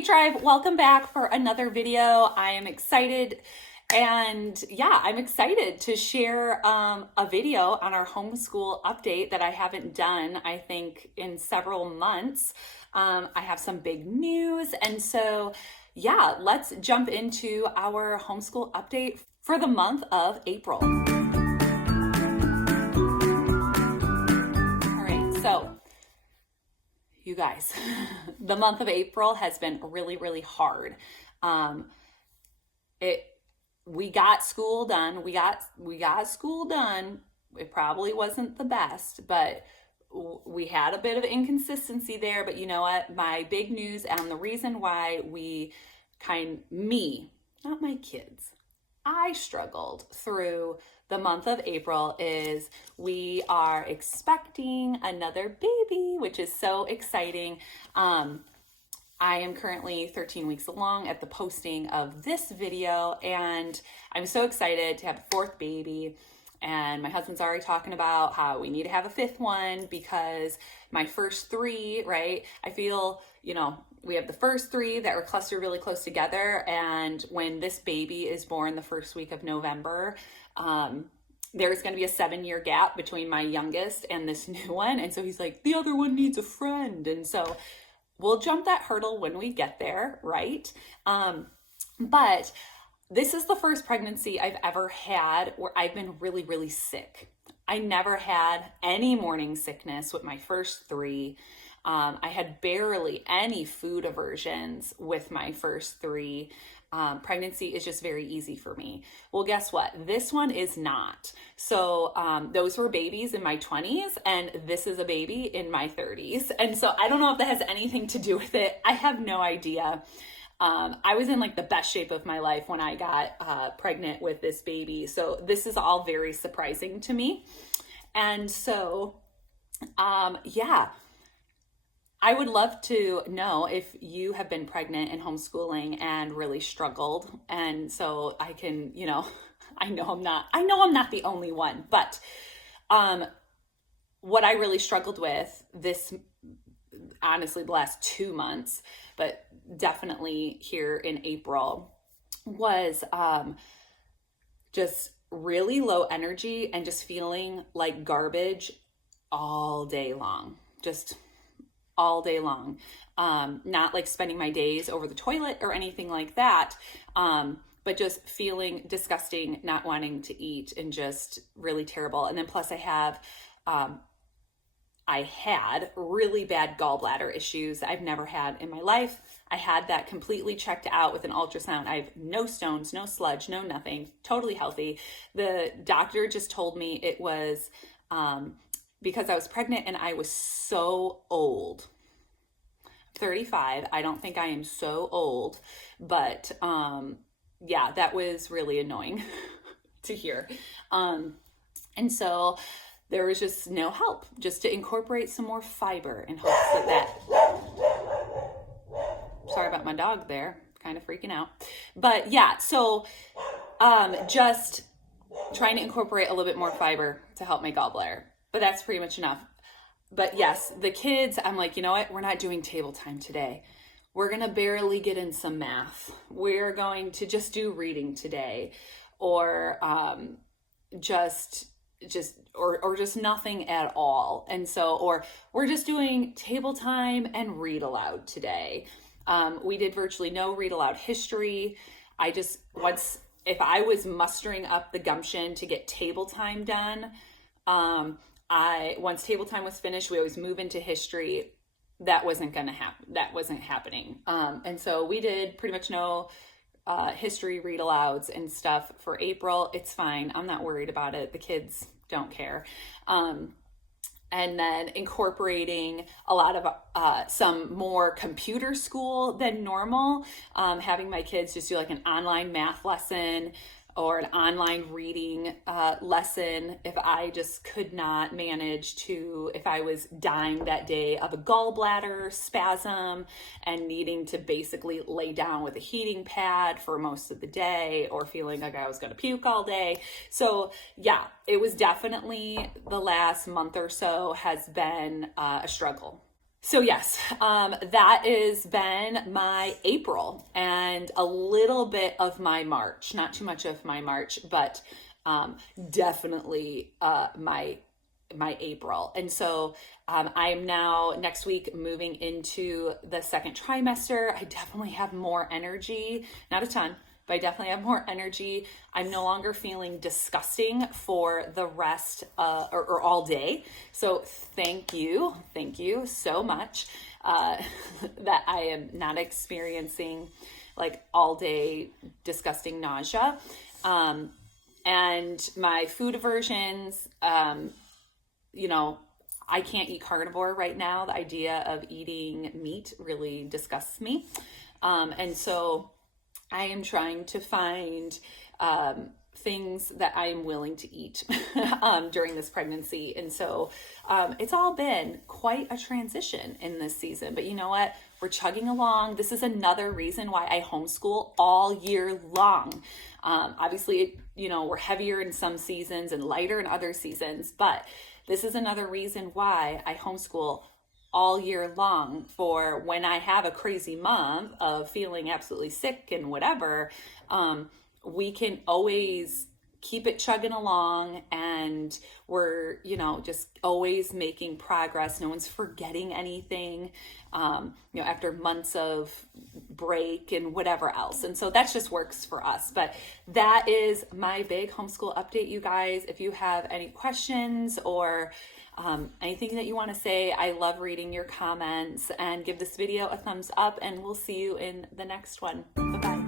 Hey Tribe, welcome back for another video. I am excited and yeah, I'm excited to share a video on our homeschool update that I haven't done, I think, in several months. I have some big news, and so yeah, let's jump into our homeschool update for the month of April. All right, so you guys, the month of April has been really, really hard. We got school done. We got school done. It probably wasn't the best, but we had a bit of inconsistency there. But you know what? My big news and the reason why me, not my kids, I struggled through the month of April is we are expecting another baby, which is so exciting. I am currently 13 weeks along at the posting of this video, and I'm so excited to have a fourth baby. And my husband's already talking about how we need to have a fifth one because my first three, right? I feel, we have the first three that were clustered really close together. And when this baby is born the first week of November, there's going to be a 7-year gap between my youngest and this new one. And so he's like, the other one needs a friend. And so we'll jump that hurdle when we get there, right? But this is the first pregnancy I've ever had where I've been really, really sick. I never had any morning sickness with my first three. I had barely any food aversions with my first three. Pregnancy is just very easy for me. Well, guess what? This one is not. So those were babies in my 20s, and this is a baby in my 30s. And so I don't know if that has anything to do with it. I have no idea. I was in like the best shape of my life when I got pregnant with this baby. So this is all very surprising to me. And so, yeah. I would love to know if you have been pregnant and homeschooling and really struggled. And so I can, I know I'm not the only one, but what I really struggled with honestly, the last 2 months, but definitely here in April, was just really low energy and just feeling like garbage all day long. Just all day long. Not like spending my days over the toilet or anything like that, but just feeling disgusting, not wanting to eat, and just really terrible. And then plus I had really bad gallbladder issues I've never had in my life. I had that completely checked out with an ultrasound. I have no stones, no sludge, no nothing, totally healthy. The doctor just told me it was because I was pregnant and I was so old. 35. I don't think I am so old, but yeah, that was really annoying to hear. And so there was just no help, just to incorporate some more fiber in hopes that sorry about my dog there, kind of freaking out. But yeah, so just trying to incorporate a little bit more fiber to help my gallbladder. But that's pretty much enough. But yes, the kids, I'm like, you know what? We're not doing table time today. We're going to barely get in some math. We're going to just do reading today, or just nothing at all. And so, or we're just doing table time and read aloud today. We did virtually no read aloud history. If I was mustering up the gumption to get table time done, once table time was finished, we always move into history. That wasn't going to happen. That wasn't happening. And so we did pretty much no history read alouds and stuff for April. It's fine. I'm not worried about it. The kids don't care. And then incorporating a lot of some more computer school than normal, having my kids just do like an online math lesson or an online reading lesson if I just could not manage to, if I was dying that day of a gallbladder spasm and needing to basically lay down with a heating pad for most of the day, or feeling like I was going to puke all day. So yeah, it was definitely, the last month or so has been a struggle. So yes, that has been my April and a little bit of my March. Not too much of my March, but definitely my April. And so I'm now next week moving into the second trimester. I definitely have more energy, not a ton, but I definitely have more energy. I'm no longer feeling disgusting for the rest or all day. So thank you so much that I am not experiencing like all day disgusting nausea. And my food aversions, you know, I can't eat carnivore right now. The idea of eating meat really disgusts me. And so I am trying to find things that I am willing to eat during this pregnancy. And so it's all been quite a transition in this season. But you know what? We're chugging along. This is another reason why I homeschool all year long. Obviously, you know, we're heavier in some seasons and lighter in other seasons, but this is another reason why I homeschool all year long. For when I have a crazy month of feeling absolutely sick and whatever, we can always keep it chugging along, and we're, you know, just always making progress. No one's forgetting anything, you know, after months of break and whatever else. And so that just works for us. But that is my big homeschool update, you guys. If you have any questions or anything that you want to say, I love reading your comments, and give this video a thumbs up, and we'll see you in the next one. Bye-bye.